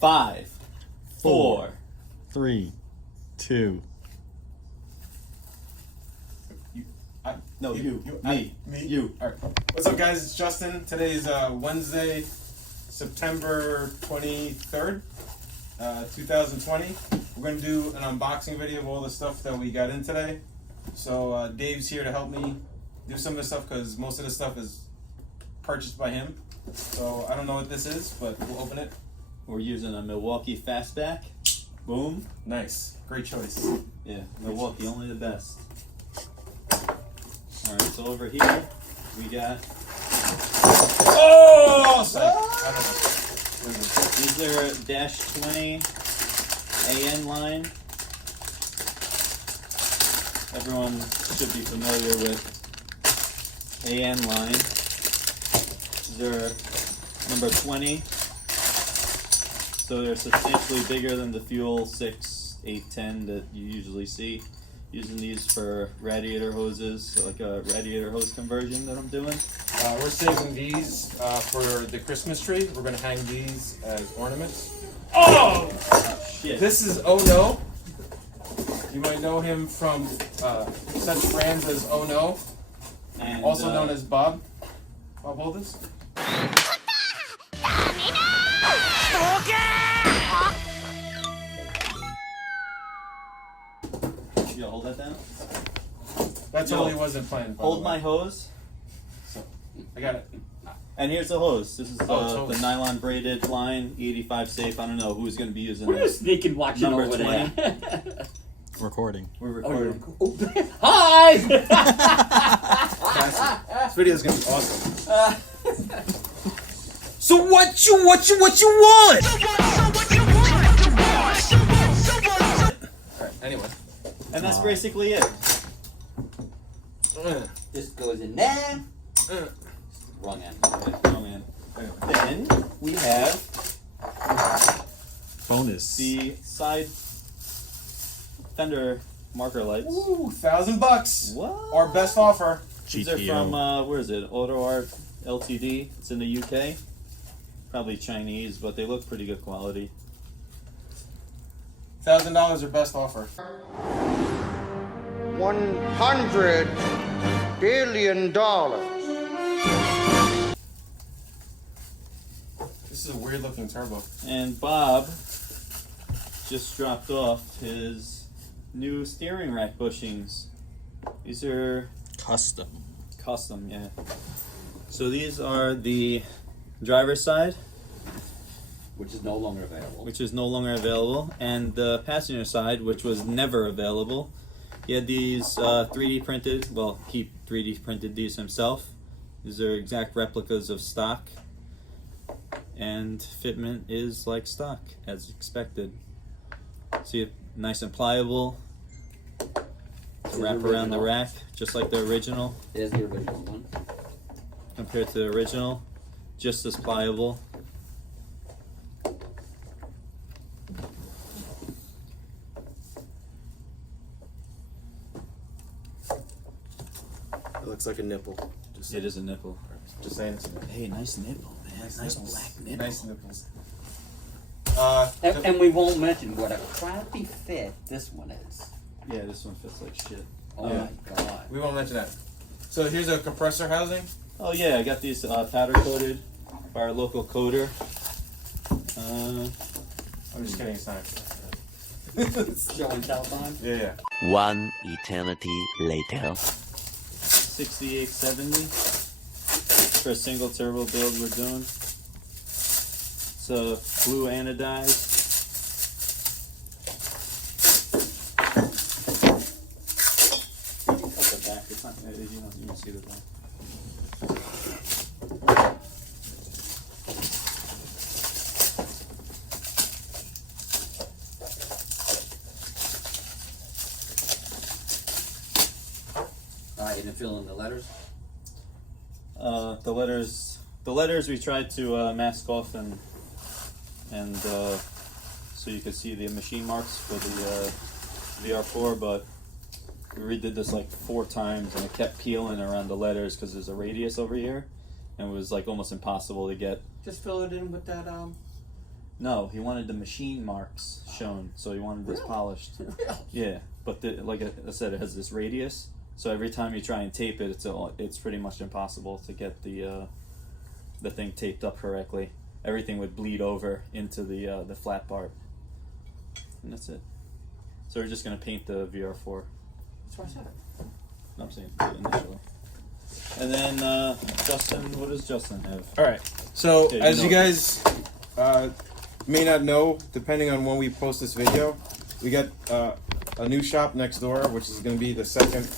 5, 4, 3, 2. Me. You. All right. What's up, guys? It's Justin. Today is Wednesday, September 23rd, 2020. We're going to do an unboxing video of all the stuff that we got in today. So Dave's here to help me do some of the stuff because most of the stuff is purchased by him. So I don't know what this is, but we'll open it. We're using a Milwaukee Fastback. Boom. Nice. Great choice. Yeah, Milwaukee, only the best. Alright, so over here, we got... Oh! Sorry. I don't know. These are -20 AN line. Everyone should be familiar with AN line. These are number 20. So they're substantially bigger than the Fuel 6, 8, 10 that you usually see. Using these for radiator hoses, so like a radiator hose conversion that I'm doing. We're saving these for the Christmas tree. We're going to hang these as ornaments. Oh! Shit. This is Oh No. You might know him from such brands as Oh No, And, also known as Bob. Bob Holders. You hold that down? That Yo, totally wasn't planned. By Hold the my way. hose. So, I got it. And here's the hose. This is totally. the nylon braided line, E85 safe. I don't know who's going to be using We're this. just sneaking watching Number over 20. there. Recording. We're Oh, you're recording. cool. Hi! This video is gonna be awesome. So what you want? Alright, anyway. And that's basically it. This goes in there. Wrong end. Okay, wrong end. Then we have Bonus. the side fender marker lights. Ooh, $1,000. What? Our best offer. These are GTO. from, where is it? Auto Art Ltd. It's in the UK. Probably Chinese, but they look pretty good quality. $1,000 our best offer. $100 billion. This is a weird looking turbo. And Bob just dropped off his new steering rack bushings. These are Custom. custom, yeah. So these are the driver's side, Which is no longer available. which is no longer available, and the passenger side, which was never available. He had these 3D printed, well, he 3D printed these himself. These are exact replicas of stock, and fitment is like stock, as expected. See it, nice and pliable, to wrap around the rack, just like the original. There's the original one. Compared to the original, just as pliable. It looks like a nipple. Just It is a nipple. Just saying. Hey, nice nipple, man. Nice nipples. black nipple. Nice nipples. And we won't mention what a crappy fit this one is. Yeah, this one fits like shit. Oh Yeah. my god. We won't mention that. So here's a compressor housing. Oh yeah, I got these powder coated by our local coder. I'm just kidding. It's not. Show and tell time. Yeah. One eternity later. 6870 for a single turbo build we're doing. It's a blue anodized. Cut the back. It's not. You don't even see the back. You didn't fill in the letters? The letters we tried to mask off and so you could see the machine marks for the VR4, but we redid this like 4 times and it kept peeling around the letters because there's a radius over here and it was like almost impossible to get. Just fill it in with that No, he wanted the machine marks shown, so he wanted this polished. Yeah, but like I said, it has this radius, so every time you try and tape it, it's pretty much impossible to get the thing taped up correctly. Everything would bleed over into the flat part, and that's it. So we're just gonna paint the VR4. That's what I said. No, I'm saying initially. And then Justin, what does Justin have? All right. So Yeah, as you you know. guys may not know, depending on when we post this video, we got a new shop next door, which is going to be the second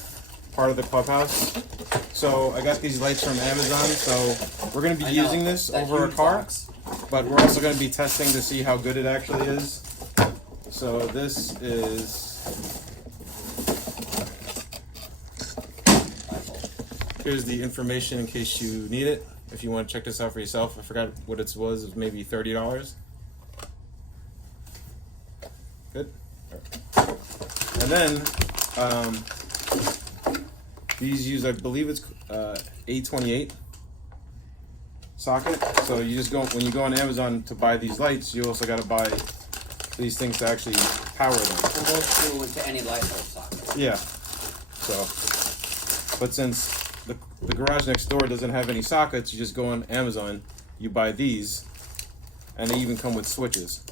part of the clubhouse. So I got these lights from Amazon. So we're going to be I know, using this that over a huge car, box. but we're also going to be testing to see how good it actually is. So this is. Here's the information in case you need it. If you want to check this out for yourself, I forgot what it was. It was maybe $30. Good. And then these use, I believe it's A28 socket. So you just go when you go on Amazon to buy these lights, you also got to buy these things to actually power them. It goes through into any light bulb socket. Yeah. So, but since the garage next door doesn't have any sockets, you just go on Amazon, you buy these, and they even come with switches.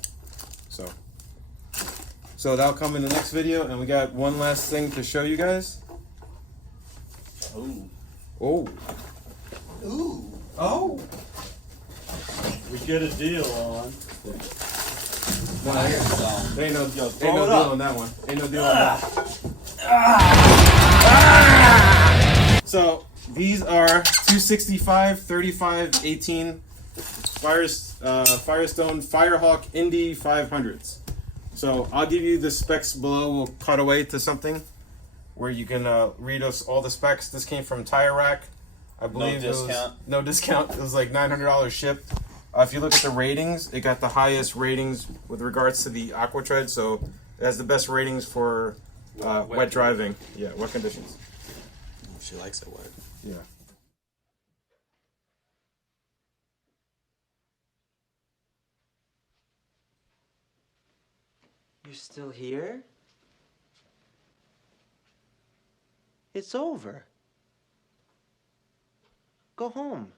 So that'll come in the next video, and we got one last thing to show you guys. Oh. Oh. We get a deal on. No, there ain't no deal throw it on that one. Ain't no deal on that. So these are 265, 35, 18 Firestone Firehawk Indy 500s. So I'll give you the specs below. We'll cut away to something where you can read us all the specs. This came from Tire Rack. I believe no discount. It was like $900 shipped. If you look at the ratings, it got the highest ratings with regards to the AquaTread. So it has the best ratings for wet driving. Yeah, wet conditions. She likes it wet. Yeah. You're still here? It's over. Go home.